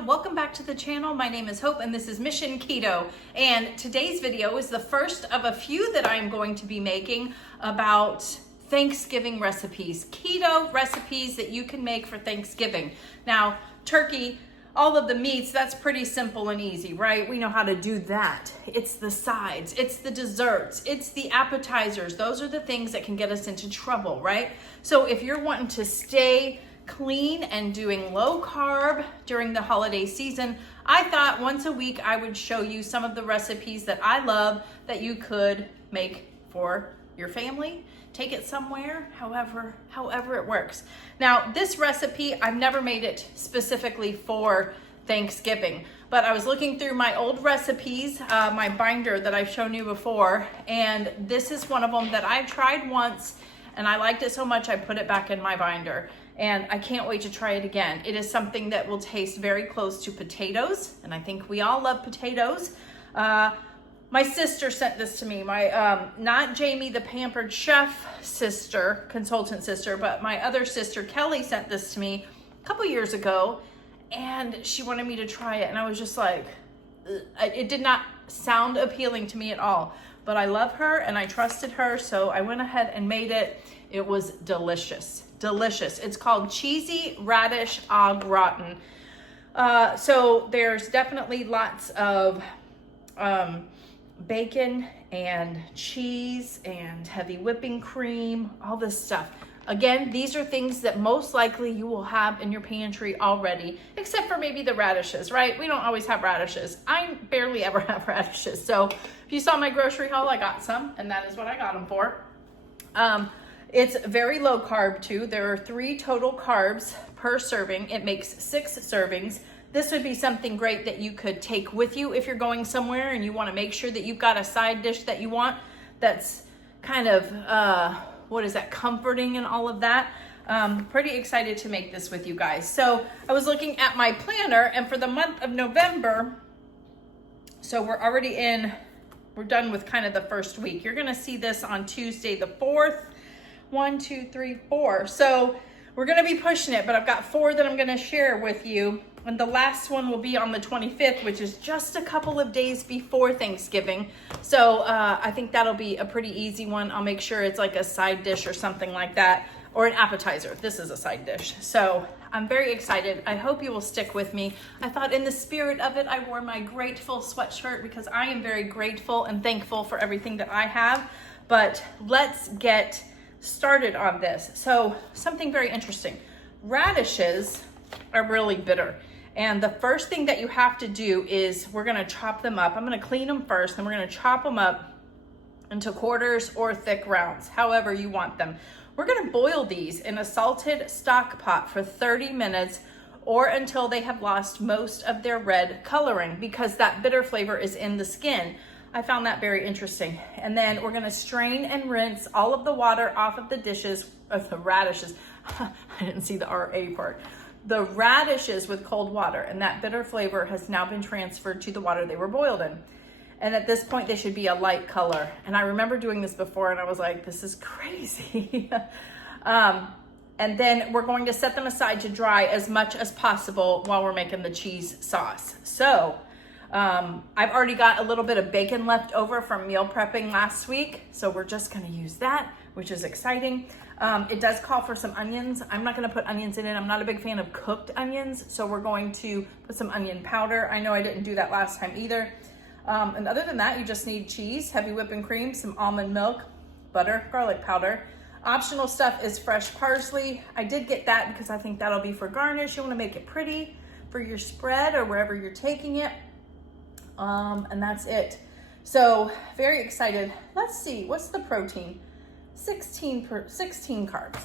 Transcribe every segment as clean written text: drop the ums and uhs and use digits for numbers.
everyone, welcome back to the channel. My name is Hope and this is Mission Keto, and today's video is the first of a few that I'm going to be making about Thanksgiving recipes, keto recipes that you can make for Thanksgiving. Now, turkey, all of the meats, that's pretty simple and easy, right? We know how to do that. It's the sides, it's the desserts, it's the appetizers. Those are the things that can get us into trouble, right? So if you're wanting to stay clean and doing low carb during the holiday season, I thought once a week I would show you some of the recipes that I love that you could make for your family, take it somewhere, however it works. Now, this recipe, I've never made it specifically for Thanksgiving, but I was looking through my old recipes, my binder that I've shown you before, and this is one of them that I tried once and I liked it so much I put it back in my binder. And I can't wait to try it again. It is something that will taste very close to potatoes, and I think we all love potatoes. My sister sent this to me. My not Jamie, the pampered chef sister, consultant sister, but my other sister, Kelly, sent this to me a couple years ago, and she wanted me to try it, and I was just like, it did not sound appealing to me at all. But I love her, and I trusted her, so I went ahead and made it. It was delicious. Delicious. It's called cheesy radish au gratin. So there's definitely lots of bacon and cheese and heavy whipping cream, all this stuff. Again, these are things that most likely you will have in your pantry already, except for maybe the radishes, right? We don't always have radishes. I barely ever have radishes. So if you saw my grocery haul, I got some, and that is what I got them for. It's very low carb too. There are 3 total carbs per serving. It makes 6 servings. This would be something great that you could take with you if you're going somewhere and you want to make sure that you've got a side dish that you want that's kind of, comforting and all of that. Pretty excited to make this with you guys. So I was looking at my planner, and for the month of November, so we're done with kind of the first week. You're going to see this on Tuesday the 4th. 1, 2, 3, 4. So we're going to be pushing it, but I've got 4 that I'm going to share with you. And the last one will be on the 25th, which is just a couple of days before Thanksgiving. So I think that'll be a pretty easy one. I'll make sure it's like a side dish or something like that, or an appetizer. This is a side dish. So I'm very excited. I hope you will stick with me. I thought in the spirit of it, I wore my grateful sweatshirt because I am very grateful and thankful for everything that I have. But let's get started on this. So something very interesting. Radishes are really bitter. And the first thing that you have to do is we're going to chop them up. I'm going to clean them first, and we're going to chop them up into quarters or thick rounds, however you want them. We're going to boil these in a salted stock pot for 30 minutes or until they have lost most of their red coloring, because that bitter flavor is in the skin. I found that very interesting. And then we're gonna strain and rinse all of the water off of the dishes, of the radishes. I didn't see the RA part. The radishes with cold water, and that bitter flavor has now been transferred to the water they were boiled in. And at this point, they should be a light color. And I remember doing this before, and I was like, this is crazy. And then we're going to set them aside to dry as much as possible while we're making the cheese sauce. So, I've already got a little bit of bacon left over from meal prepping last week, so we're just going to use that, which is exciting. It does call for some onions. I'm not going to put onions in it. I'm not a big fan of cooked onions, so we're going to put some onion powder. I know I didn't do that last time either. And other than that, you just need cheese, heavy whipping cream, some almond milk, butter, garlic powder. Optional stuff is fresh parsley. I did get that because I think that'll be for garnish. You want to make it pretty for your spread or wherever you're taking it. And that's it. So very excited. Let's see, what's the protein? 16 carbs,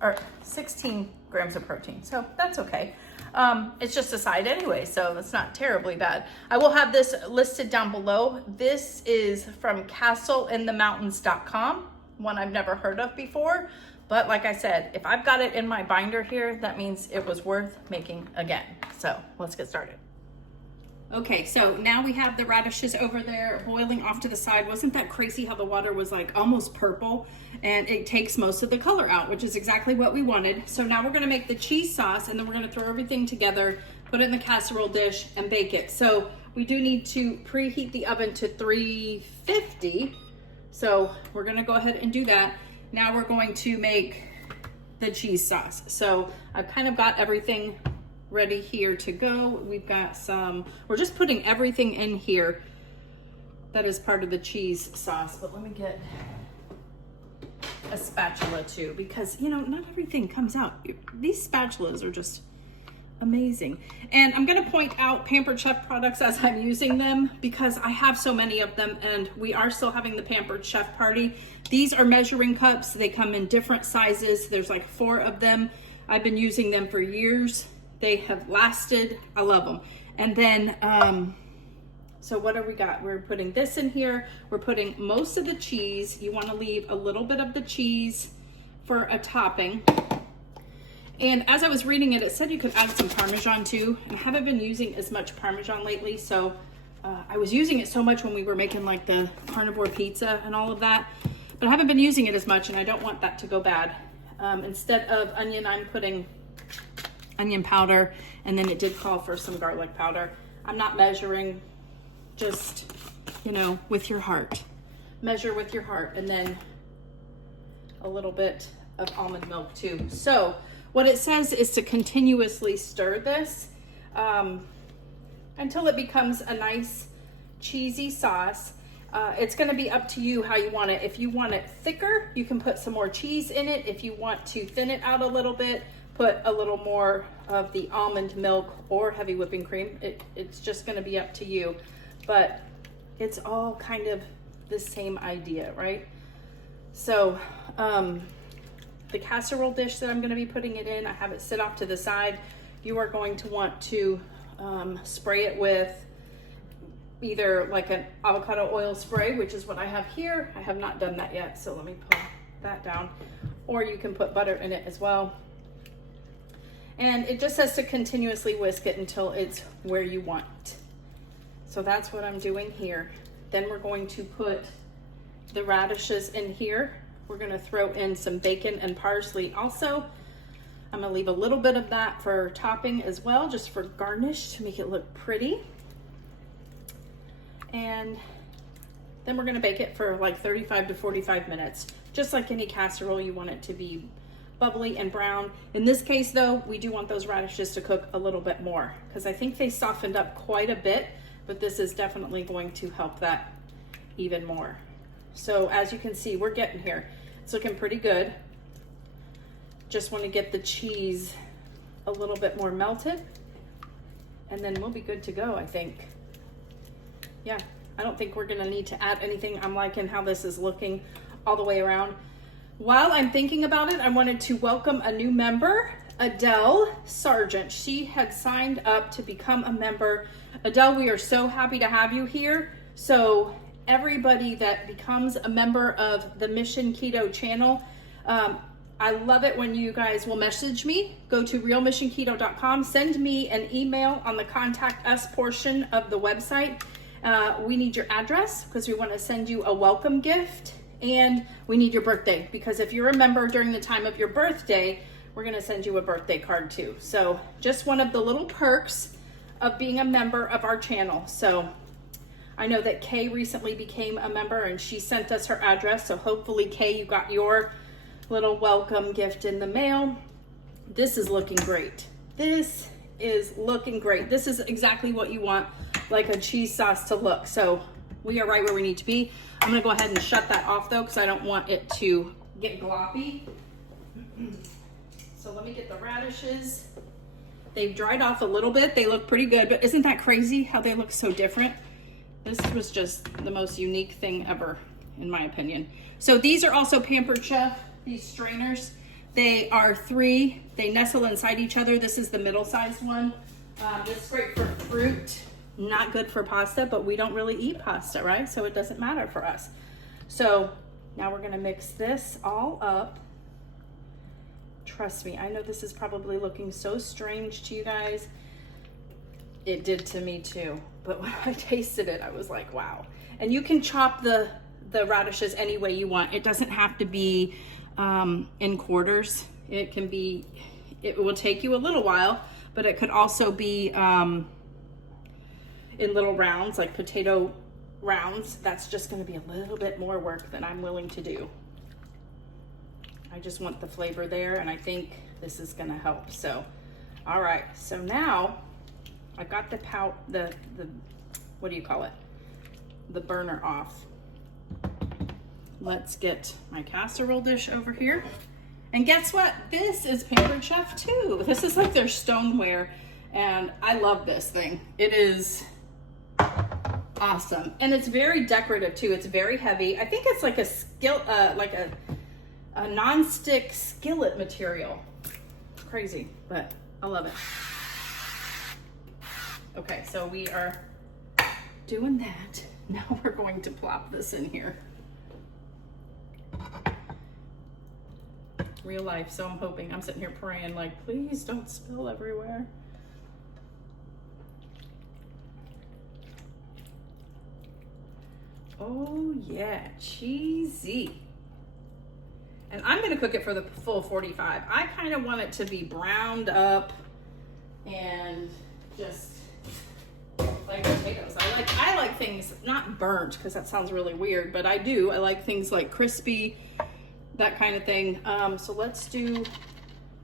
or 16 grams of protein. So that's okay. It's just a side anyway, so that's not terribly bad. I will have this listed down below. This is from castleinthemountains.com, one I've never heard of before. But like I said, if I've got it in my binder here, that means it was worth making again. So let's get started. Okay, so now we have the radishes over there boiling off to the side. Wasn't that crazy how the water was like almost purple, and it takes most of the color out, which is exactly what we wanted. So now we're gonna make the cheese sauce, and then we're gonna throw everything together put it in the casserole dish, and bake it. So we do need to preheat the oven to 350. So we're gonna go ahead and do that. Now we're going to make the cheese sauce. So I've kind of got everything ready here to go. We've got we're just putting everything in here that is part of the cheese sauce. But let me get a spatula too, because you know, not everything comes out. These spatulas are just amazing. And I'm going to point out Pampered Chef products as I'm using them, because I have so many of them, and we are still having the Pampered Chef party. These are measuring cups. They come in different sizes. There's like 4 of them. I've been using them for years. They have lasted. I love them. And then so what do we got? We're putting this in here. We're putting most of the cheese. You want to leave a little bit of the cheese for a topping. And as I was reading it, it said you could add some Parmesan too. And I haven't been using as much Parmesan lately. So I was using it so much when we were making like the carnivore pizza and all of that. But I haven't been using it as much, and I don't want that to go bad. Instead of onion, I'm putting onion powder. And then it did call for some garlic powder. I'm not measuring, just, you know, with your heart. Measure with your heart. And then a little bit of almond milk too. So what it says is to continuously stir this until it becomes a nice cheesy sauce. It's going to be up to you how you want it. If you want it thicker, you can put some more cheese in it. If you want to thin it out a little bit, put a little more of the almond milk or heavy whipping cream. It's just going to be up to you. But it's all kind of the same idea, right? So the casserole dish that I'm going to be putting it in, I have it sit off to the side. You are going to want to spray it with either like an avocado oil spray, which is what I have here. I have not done that yet, so let me pull that down. Or you can put butter in it as well. And it just says to continuously whisk it until it's where you want. So that's what I'm doing here. Then we're going to put the radishes in here. We're going to throw in some bacon and parsley also. I'm going to leave a little bit of that for topping as well, just for garnish to make it look pretty. And then we're going to bake it for like 35 to 45 minutes. Just like any casserole, you want it to be bubbly and brown. In this case though, we do want those radishes to cook a little bit more, because I think they softened up quite a bit, but this is definitely going to help that even more. So as you can see, we're getting here. It's looking pretty good. Just want to get the cheese a little bit more melted, and then we'll be good to go, I think. Yeah, I don't think we're gonna need to add anything. I'm liking how this is looking all the way around. While I'm thinking about it, I wanted to welcome a new member, Adele Sargent. She had signed up to become a member. Adele, we are so happy to have you here. So everybody that becomes a member of the Mission Keto channel, I love it when you guys will message me. Go to realmissionketo.com, send me an email on the contact us portion of the website. We need your address because we want to send you a welcome gift, and we need your birthday, because if you're a member during the time of your birthday, we're going to send you a birthday card too. So just one of the little perks of being a member of our channel. So I know that Kay recently became a member and she sent us her address. So hopefully, Kay, you got your little welcome gift in the mail. This is looking great. This is looking great. This is exactly what you want, like a cheese sauce to look. So we are right where we need to be. I'm gonna go ahead and shut that off though, because I don't want it to get gloppy. So let me get the radishes. They've dried off a little bit. They look pretty good, but isn't that crazy how they look so different? This was just the most unique thing ever, in my opinion. So these are also Pampered Chef, these strainers. They are 3, they nestle inside each other. This is the middle-sized one. This is great for fruit, not good for pasta, but we don't really eat pasta, right? So it doesn't matter for us. So now we're gonna mix this all up. Trust me, I know this is probably looking so strange to you guys. It did to me too, but when I tasted it, I was like, wow. And you can chop the radishes any way you want. It doesn't have to be in quarters. It can be, it will take you a little while, but it could also be in little rounds, like potato rounds. That's just going to be a little bit more work than I'm willing to do. I just want the flavor there, and I think this is going to help. So, all right. So now I've got the what do you call it? The burner off. Let's get my casserole dish over here. And guess what? This is Pampered Chef too. This is like their stoneware, and I love this thing. It is awesome, and it's very decorative too. It's very heavy. I think it's like a non-stick skillet material. Crazy, but I love it. Okay, so we are doing that. Now we're going to plop this in here. Real life, so I'm hoping, I'm sitting here praying like, please don't spill everywhere. Oh yeah, cheesy. And I'm gonna cook it for the full 45. I kind of want it to be browned up and just like potatoes. I like things not burnt, because that sounds really weird, but I do. I like things like crispy, that kind of thing. So let's do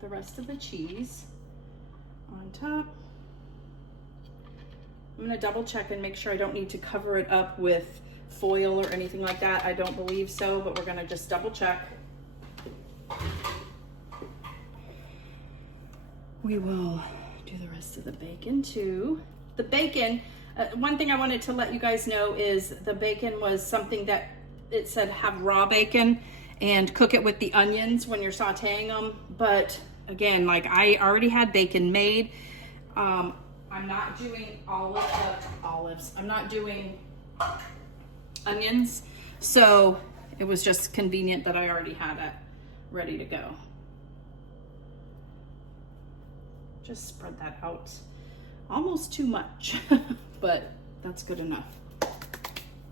the rest of the cheese on top. I'm gonna double check and make sure I don't need to cover it up with foil or anything like that. I don't believe so, but we're gonna just double check. We will do the rest of the bacon too. The bacon, one thing I wanted to let you guys know is the bacon was something that it said have raw bacon and cook it with the onions when you're sauteing them. But again, like I already had bacon made. I'm not doing olives. I'm not doing onions. So it was just convenient that I already had it ready to go. Just spread that out. Almost too much, but that's good enough.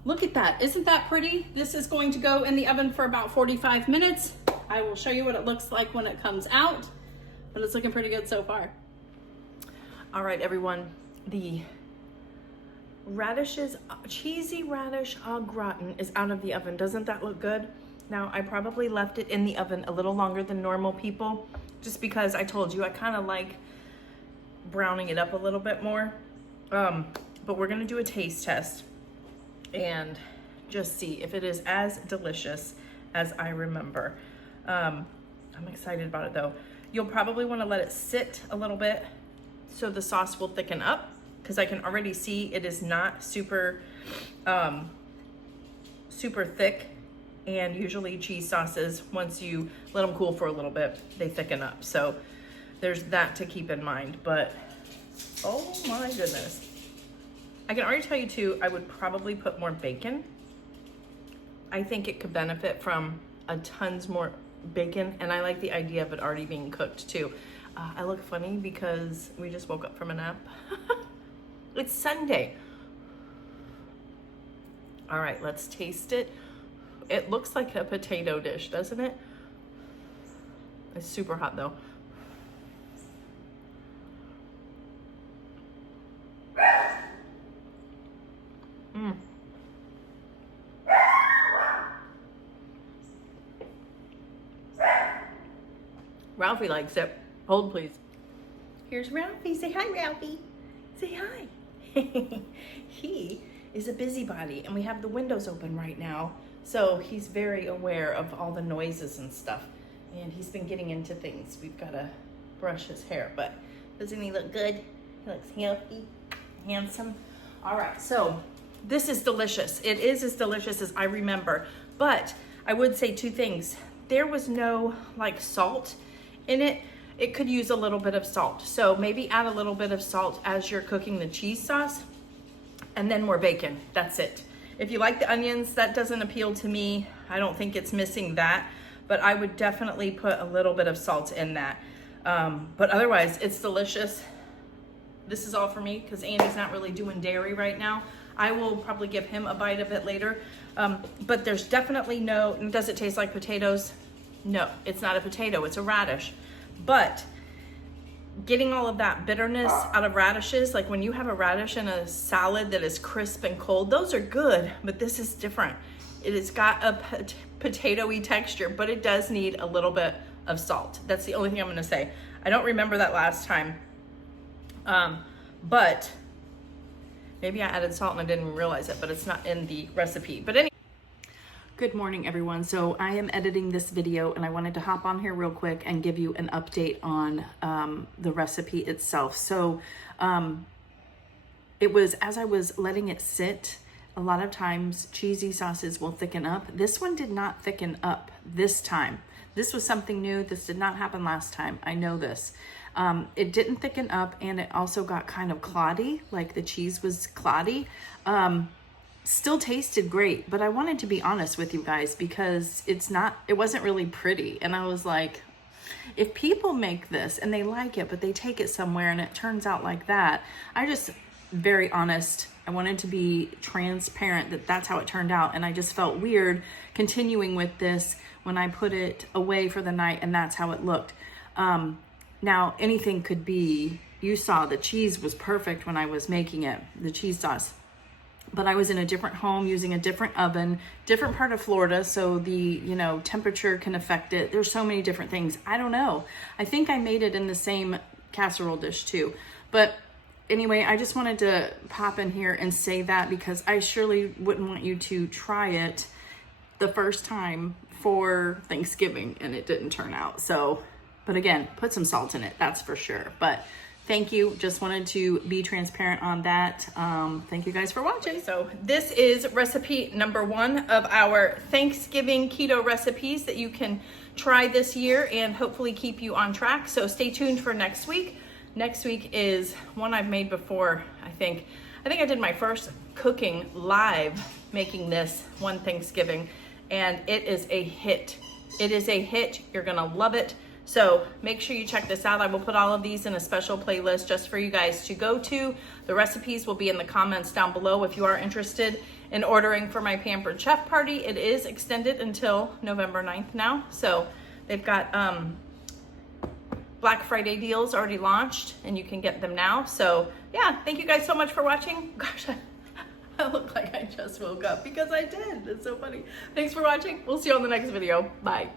Look at that. Isn't that pretty? This is going to go in the oven for about 45 minutes. I will show you what it looks like when it comes out, but it's looking pretty good so far. All right, everyone. The radishes, cheesy radish au gratin is out of the oven. Doesn't that look good? Now, I probably left it in the oven a little longer than normal people, just because I told you I kind of like browning it up a little bit more. But we're gonna do a taste test and just see if it is as delicious as I remember. I'm excited about it though. You'll probably want to let it sit a little bit so the sauce will thicken up, because I can already see it is not super super thick, and usually cheese sauces, once you let them cool for a little bit, they thicken up. So there's that to keep in mind. But oh my goodness, I can already tell you too, I would probably put more bacon. I think it could benefit from a tons more bacon, and I like the idea of it already being cooked too. I look funny because we just woke up from a nap. It's Sunday. All right, let's taste it. It looks like a potato dish, doesn't it? It's super hot though. Ralphie likes it. Hold please. Here's Ralphie. Say hi, Ralphie. Say hi. He is a busybody, and we have the windows open right now, so he's very aware of all the noises and stuff, and he's been getting into things. We've got to brush his hair, but doesn't he look good? He looks healthy, handsome. All right, so this is delicious. It is as delicious as I remember, but I would say two things. There was no like salt in it. It could use a little bit of salt. So maybe add a little bit of salt as you're cooking the cheese sauce, and then more bacon. That's it. If you like the onions, that doesn't appeal to me. I don't think it's missing that, but I would definitely put a little bit of salt in that. But otherwise, it's delicious. This is all for me because Andy's not really doing dairy right now. I will probably give him a bite of it later. But there's definitely no, does it taste like potatoes? No, it's not a potato, it's a radish. But getting all of that bitterness out of radishes. Like when you have a radish in a salad that is crisp and cold, those are good, but this is different. It has got a potatoey texture, but it does need a little bit of salt. That's the only thing I'm gonna say. I don't remember that last time, but maybe I added salt and I didn't realize it, but it's not in the recipe. But anyway. Good morning, everyone. So I am editing this video and I wanted to hop on here real quick and give you an update on the recipe itself. So it was, as I was letting it sit, a lot of times cheesy sauces will thicken up. This one did not thicken up this time. This was something new. This did not happen last time. I know this. It didn't thicken up, and it also got kind of cloddy, like the cheese was cloddy. Still tasted great, but I wanted to be honest with you guys because it wasn't really pretty. And I was like, if people make this and they like it, but they take it somewhere and it turns out like that, very honest. I wanted to be transparent that that's how it turned out. And I just felt weird continuing with this when I put it away for the night and that's how it looked. Now anything could be, you saw the cheese was perfect when I was making it, the cheese sauce. But I was in a different home using a different oven, different part of Florida, so the temperature can affect it. There's so many different things. I don't know. I think I made it in the same casserole dish too. But anyway, I just wanted to pop in here and say that because I surely wouldn't want you to try it the first time for Thanksgiving and it didn't turn out. So, but again, put some salt in it, that's for sure. But thank you. Just wanted to be transparent on that. Thank you guys for watching. So this is recipe number 1 of our Thanksgiving keto recipes that you can try this year and hopefully keep you on track. So stay tuned for next week. Next week is one I've made before, I think. I did my first cooking live making this one Thanksgiving, and it is a hit. It is a hit. You're gonna love it. So make sure you check this out. I will put all of these in a special playlist just for you guys to go to. The recipes will be in the comments down below if you are interested in ordering for my Pampered Chef party. It is extended until November 9th now. So they've got Black Friday deals already launched and you can get them now. So yeah, thank you guys so much for watching. Gosh, I look like I just woke up because I did. It's so funny. Thanks for watching. We'll see you on the next video. Bye.